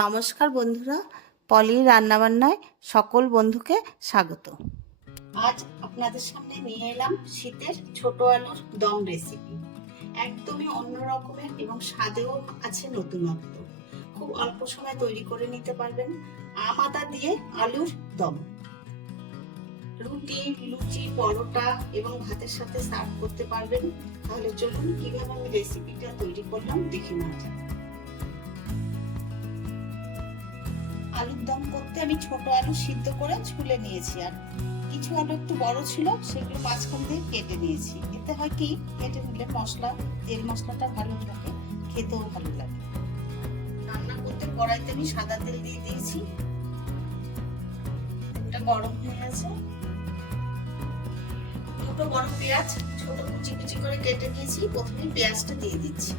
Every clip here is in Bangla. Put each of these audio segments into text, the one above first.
নমস্কার বন্ধুরা, পলির রান্নাবান্নায় সকল বন্ধুকে স্বাগত। আজ আপনাদের সামনে নিয়ে এলাম শীতের ছোট আলুর দম রেসিপি। একদমই অন্য রকমের এবং স্বাদেও আছে নতুনত্ব। খুব অল্প সময় তৈরি করে নিতে পারবেন আম আদা দিয়ে আলুর দম। রুটি, লুচি, পরোটা এবং ভাতের সাথে সার্ভ করতে পারবেন। তাহলে চলুন কিভাবে আমি রেসিপিটা তৈরি করলাম দেখে নেওয়া যাক। আলুর দম করতে আমি ছোট আলু সিদ্ধ করে ছুলে নিয়েছি, আর কিছু আলু একটু বড় ছিল সেগুলো মাঝখান দিয়ে কেটে নিয়েছি। এতে হয় কি, কেটে নিলে তেল মশলাটা ভালো থাকে, খেতেও ভালো লাগে। রান্না করতে কড়াইতে আমি সাদা তেল দিয়ে দিয়েছি, তেলটা গরম হয়ে গেছে। দুটো বড় পেঁয়াজ ছোট কুচি কুচি করে কেটে নিয়েছি, প্রথমে পেঁয়াজটা দিয়ে দিচ্ছি।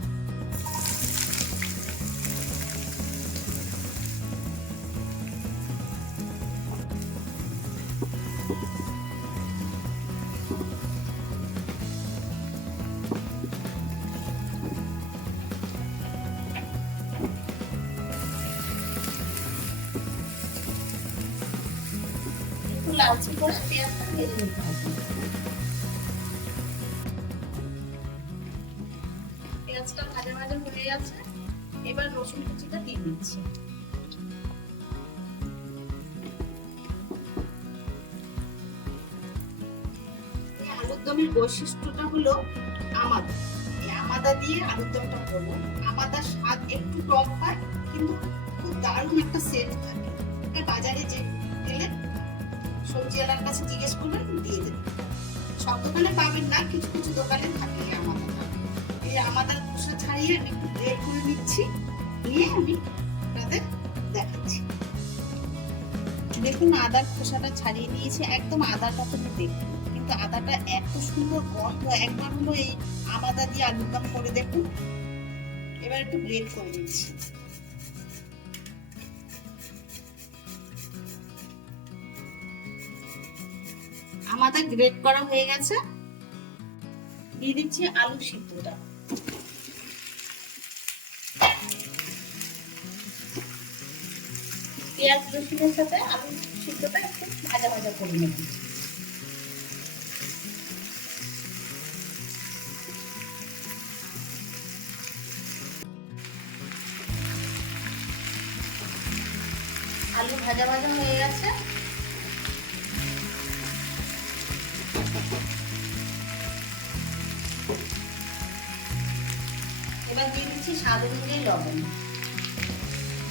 লালচে করে পেঁয়াজটা ভেজে নিতে হবে। পেঁয়াজটা ভাজা ভাজা হয়ে গেছে, এবার রসুন কুচিটা দিয়ে দিচ্ছি। এই আলুর দমের বৈশিষ্ট্যটা হলো আমাদা। এই আমাদা দিয়ে আলুর দমটা করবো। আমাদার স্বাদ একটু টক হয়, কিন্তু খুব দারুণ একটা সেন্ট থাকে। বাজারে যে গেলে সবজিওয়ালার কাছে জিজ্ঞেস করবেন, দিয়ে দেবেন। সব দোকানে পাবেন না, কিছু কিছু দোকানে থাকে আমাদাটা। এই আমাদার খোসা ছাড়িয়ে আমি একটু গ্রেট করে নিচ্ছি, নিয়ে আমি আপনাদের দেখাচ্ছি। দেখুন, আদার খোসাটা ছাড়িয়ে নিয়েছি, একদম আদাটা তো দেখুন, কিন্তু আদাটা এত সুন্দর গন্ধ। একবার হলো এই আমাদা দিয়ে আলুর দম করে দেখুন। এবার একটু গ্রেট করে নিচ্ছি। আমাদের গ্রেট করা হয়ে গেছে, দিয়ে দিচ্ছি আলু সিদ্ধটা। পেঁয়াজ রসুনের সাথে আলু সিদ্ধটা একটু ভাজা ভাজা করে নেব। আলু ভাজা ভাজা হয়ে গেছে, এবার দিয়ে দিচ্ছি স্বাদ অনুযায়ী লবণ,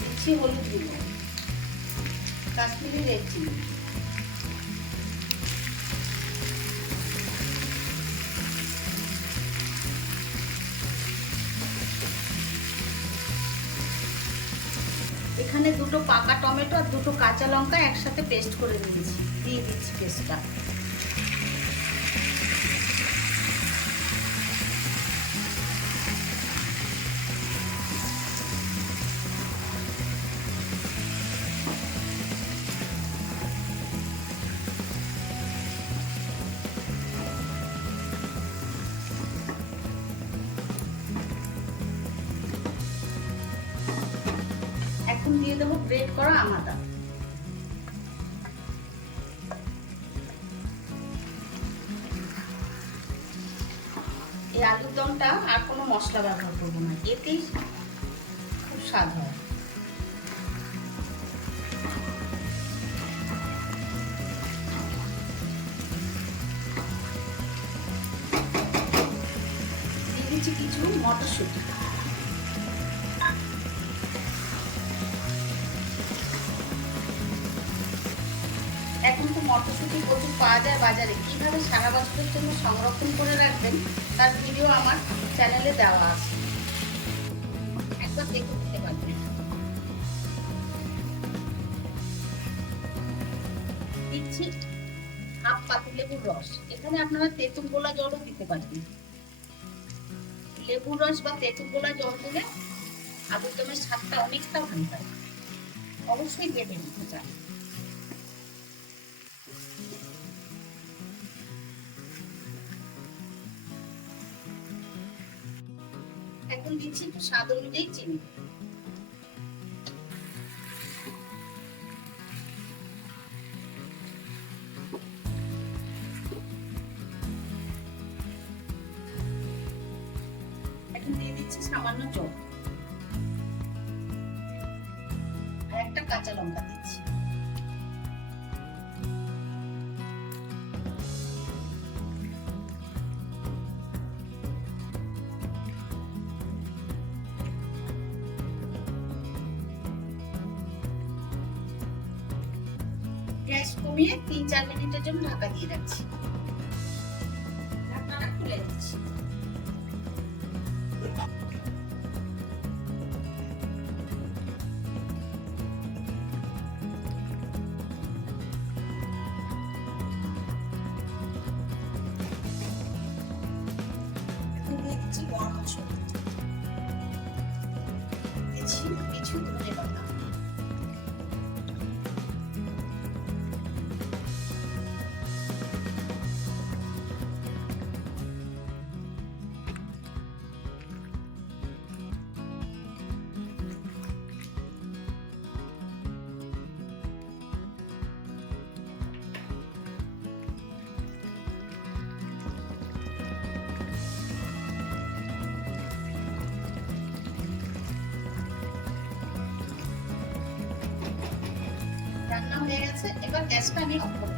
দিচ্ছি হলুদ গুঁড়ো, কাশ্মীরি রেড চিলি, এখানে দুটো পাকা টমেটো আর দুটো কাঁচা লঙ্কা একসাথে পেস্ট করে নিয়েছি, দিয়ে দিচ্ছি পেস্টটা। এখন দিয়ে দেবো গ্রেট করা আমাদা। এই আলুর দমটা আর কোনো মশলা ব্যবহার করবো না, এতেই খুব স্বাদ হয়। দিয়ে দিচ্ছি কিছু মটরশুঁটি। এখন তো মটরশুঁটি প্রচুর পাওয়া যায় বাজারে। কিভাবে সারা বছরের জন্য সংরক্ষণ করে রাখবেন তার ভিডিও আমার চ্যানেলে দেওয়া আছে, একবার দেখে নিতে পারবেন। দিচ্ছি হাফ পাতিলেবুর রস। এখানে আপনারা তেঁতুল গোলা জলও দিতে পারবেন। লেবুর রস বা তেঁতুল গোলা জল দিলে আলুর দমের স্বাদটা অনেকটা ভালো হয়। অবশ্যই দেবেন দিতে চান। এখন দিচ্ছি একটু স্বাদ অনুযায়ী চিনি। সামান্য জল আর একটা কাঁচা লঙ্কা দিচ্ছি। গ্যাস কমিয়ে 3-4 মিনিটের জন্য ঢাকা দিয়ে রাখছি। ঢাকনাটা খুলে দিচ্ছি। দিয়ে দিচ্ছি গরম মশলা, দিচ্ছি কিছু ধনে পাতা, রান্না হয়ে গেছে। এবার গ্যাসটা আমি অফ করব।